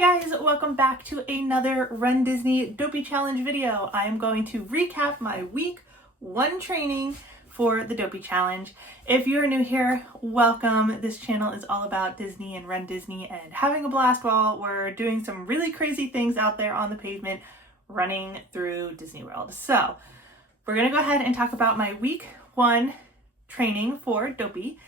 Hi guys, welcome back to another Run Disney Dopey Challenge video. I am going to recap my week 1 training for the Dopey Challenge. If you're new here, welcome. This channel is all about Disney and Run Disney and having a blast while we're doing some really crazy things out there on the pavement running through Disney World. So we're gonna go ahead and talk about my week 1 training for Dopey.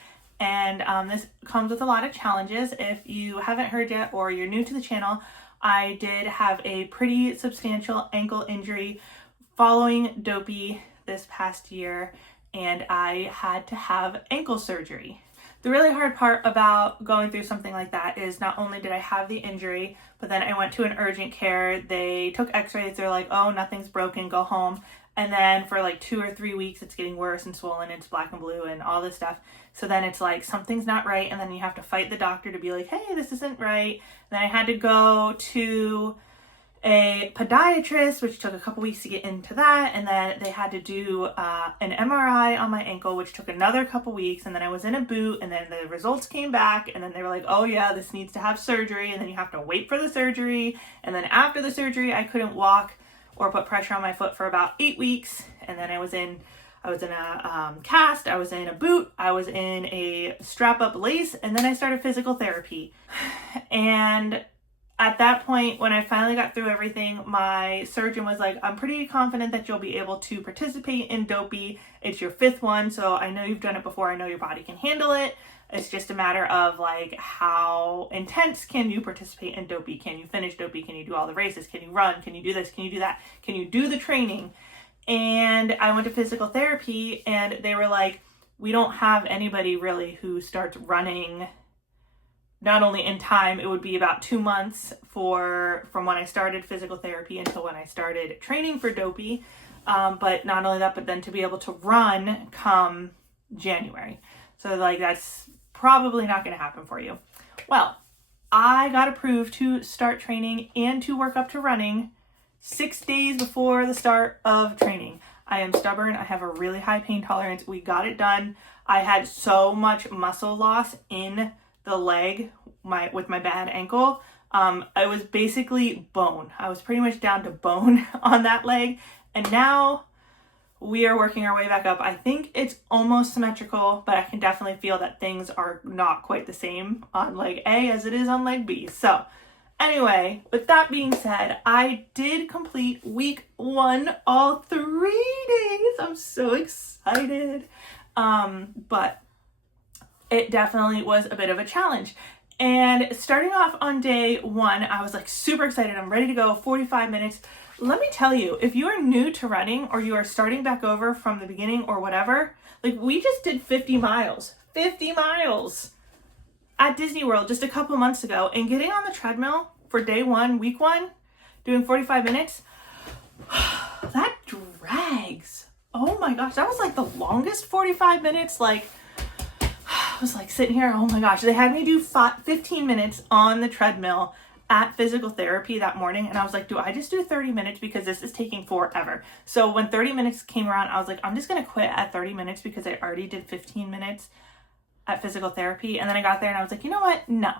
And this comes with a lot of challenges. If you haven't heard yet or you're new to the channel, I did have a pretty substantial ankle injury following Dopey this past year, and I had to have ankle surgery. The really hard part about going through something like that is not only did I have the injury, but then I went to an urgent care. They took x-rays. They're like, oh, nothing's broken, go home. And then for like 2 or 3 weeks, it's getting worse and swollen, it's black and blue and all this stuff. So then it's like, something's not right. And then you have to fight the doctor to be like, hey, this isn't right. And then I had to go to a podiatrist, which took a couple weeks to get into that. And then they had to do an MRI on my ankle, which took another couple weeks. And then I was in a boot, and then the results came back. And then they were like, oh yeah, this needs to have surgery. And then you have to wait for the surgery. And then after the surgery, I couldn't walk or put pressure on my foot for about 8 weeks. And then I was in a cast, I was in a boot, I was in a strap-up lace, and then I started physical therapy. And at that point, when I finally got through everything, my surgeon was like, I'm pretty confident that you'll be able to participate in Dopey. It's your 5th one, so I know you've done it before, I know your body can handle it. It's just a matter of like, how intense can you participate in Dopey? Can you finish Dopey? Can you do all the races? Can you run? Can you do this? Can you do that? Can you do the training? And I went to physical therapy, and they were like, we don't have anybody really who starts running not only in time. It would be about 2 months from when I started physical therapy until when I started training for Dopey. But not only that, but then to be able to run come January. So like, that's probably not going to happen for you. Well, I got approved to start training and to work up to running 6 days before the start of training. I am stubborn. I have a really high pain tolerance. We got it done. I had so much muscle loss in the leg with my bad ankle. I was basically bone. I was pretty much down to bone on that leg. And now we are working our way back up. I think it's almost symmetrical, but I can definitely feel that things are not quite the same on leg A as it is on leg B. So anyway, with that being said, I did complete week 1, all 3 days. I'm so excited. But it definitely was a bit of a challenge. And starting off on day 1, I was like super excited. I'm ready to go, 45 minutes. Let me tell you, if you are new to running or you are starting back over from the beginning or whatever, like we just did 50 miles at Disney World just a couple months ago, and getting on the treadmill for day 1, week 1, doing 45 minutes, that drags. Oh my gosh, that was like the longest 45 minutes. Like, I was like sitting here, oh my gosh, they had me do 15 minutes on the treadmill at physical therapy that morning, and I was like, do I just do 30 minutes because this is taking forever? So when 30 minutes came around, I was like, I'm just gonna quit at 30 minutes because I already did 15 minutes at physical therapy. And then I got there and I was like, you know what? No,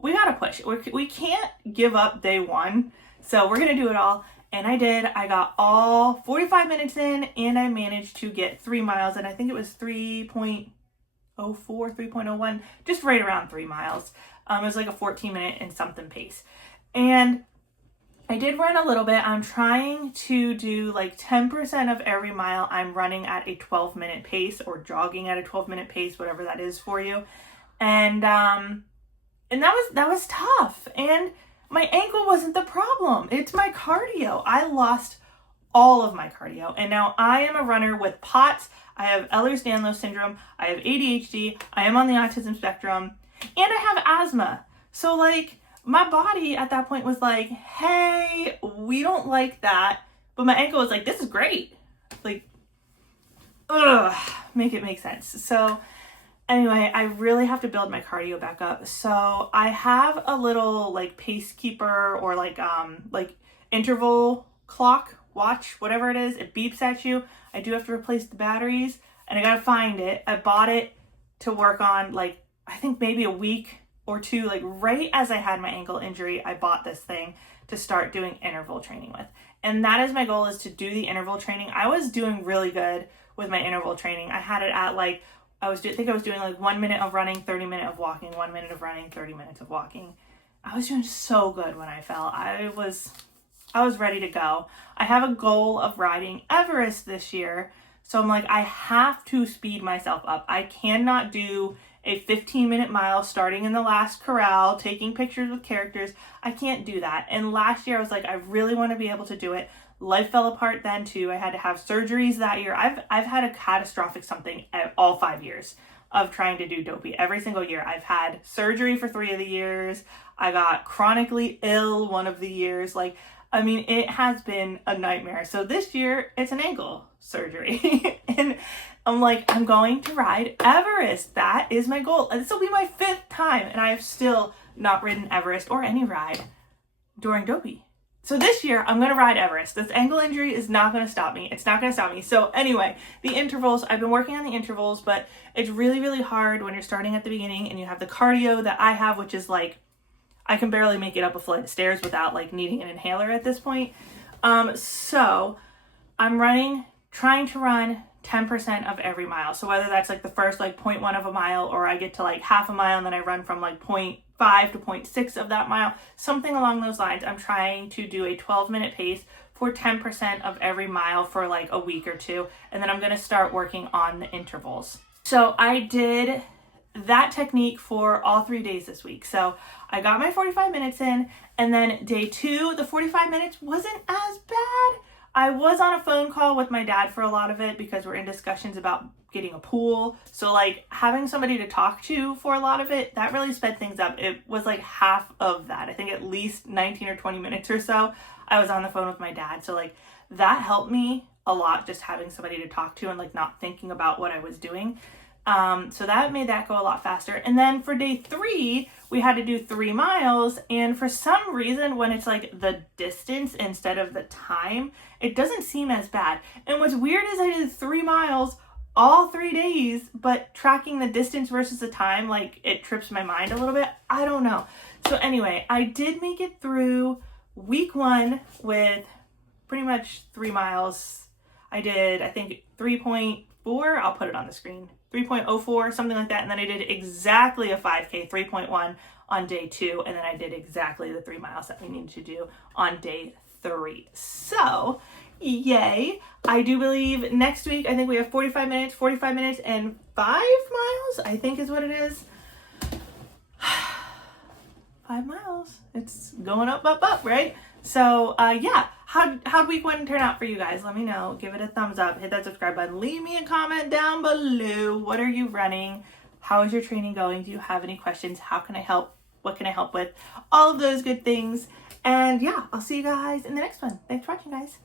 we gotta push. We can't give up day 1. So we're gonna do it all. And I did. I got all 45 minutes in, and I managed to get 3 miles. And I think it was 3.04, 3.01, just right around 3 miles. It was like a 14-minute and something pace. And I did run a little bit. I'm trying to do like 10% of every mile I'm running at a 12-minute pace, or jogging at a 12-minute pace, whatever that is for you. And that was tough. And my ankle wasn't the problem. It's my cardio. I lost all of my cardio. And now I am a runner with POTS. I have Ehlers-Danlos syndrome. I have ADHD. I am on the autism spectrum. And I have asthma. So like, my body at that point was like, hey, we don't like that. But my ankle was like, this is great. Like, make it make sense. So anyway, I really have to build my cardio back up. So I have a little like pace keeper, or like interval clock, watch, whatever it is. It beeps at you. I do have to replace the batteries, and I gotta find it. I bought it to work on like, I think maybe a week or two, like right as I had my ankle injury, I bought this thing to start doing interval training with. And that is my goal, is to do the interval training. I was doing really good with my interval training. I had it at like, I think I was doing like 1 minute of running, 30 minutes of walking, 1 minute of running, 30 minutes of walking. I was doing so good when I fell. I was ready to go. I have a goal of riding Everest this year. So I'm like, I have to speed myself up. I cannot do a 15-minute mile starting in the last corral, taking pictures with characters. I can't do that. And last year I was like, I really want to be able to do it. Life fell apart then too. I had to have surgeries that year. I've had a catastrophic something all 5 years of trying to do Dopey. Every single year I've had surgery for 3 of the years. I got chronically ill one of the years. Like, I mean, it has been a nightmare. So this year it's an ankle surgery. And I'm like, I'm going to ride Everest. That is my goal. And this will be my 5th time. And I have still not ridden Everest or any ride during Dopey. So this year I'm going to ride Everest. This ankle injury is not going to stop me. It's not going to stop me. So anyway, the intervals, I've been working on the intervals, but it's really, really hard when you're starting at the beginning and you have the cardio that I have, which is like, I can barely make it up a flight of stairs without like needing an inhaler at this point. So I'm trying to run 10% of every mile. So whether that's like the first like 0.1 of a mile, or I get to like half a mile and then I run from like 0.5 to 0.6 of that mile, something along those lines. I'm trying to do a 12-minute pace for 10% of every mile for like a week or two. And then I'm going to start working on the intervals. So I did that technique for all 3 days this week. So I got my 45 minutes in, and then day 2, the 45 minutes wasn't as bad. I was on a phone call with my dad for a lot of it because we're in discussions about getting a pool. So like having somebody to talk to for a lot of it, that really sped things up. It was like half of that. I think at least 19 or 20 minutes or so I was on the phone with my dad. So like that helped me a lot, just having somebody to talk to and like not thinking about what I was doing. So that made that go a lot faster. And then for day 3, we had to do 3 miles. And for some reason, when it's like the distance instead of the time, it doesn't seem as bad. And what's weird is I did 3 miles all 3 days, but tracking the distance versus the time, like it trips my mind a little bit. I don't know. So anyway, I did make it through week 1 with pretty much 3 miles. I did, I think 3.4, I'll put it on the screen. 3.04, something like that. And then I did exactly a 5K, 3.1 on day 2. And then I did exactly the 3 miles that we needed to do on day 3. So yay. I do believe next week, I think we have 45 minutes and 5 miles, I think is what it is. 5 miles. It's going up, right? So yeah, how'd week 1 turn out for you guys? Let me know. Give it a thumbs up. Hit that subscribe button. Leave me a comment down below. What are you running? How is your training going? Do you have any questions? How can I help? What can I help with? All of those good things. And yeah, I'll see you guys in the next one. Thanks for watching, guys.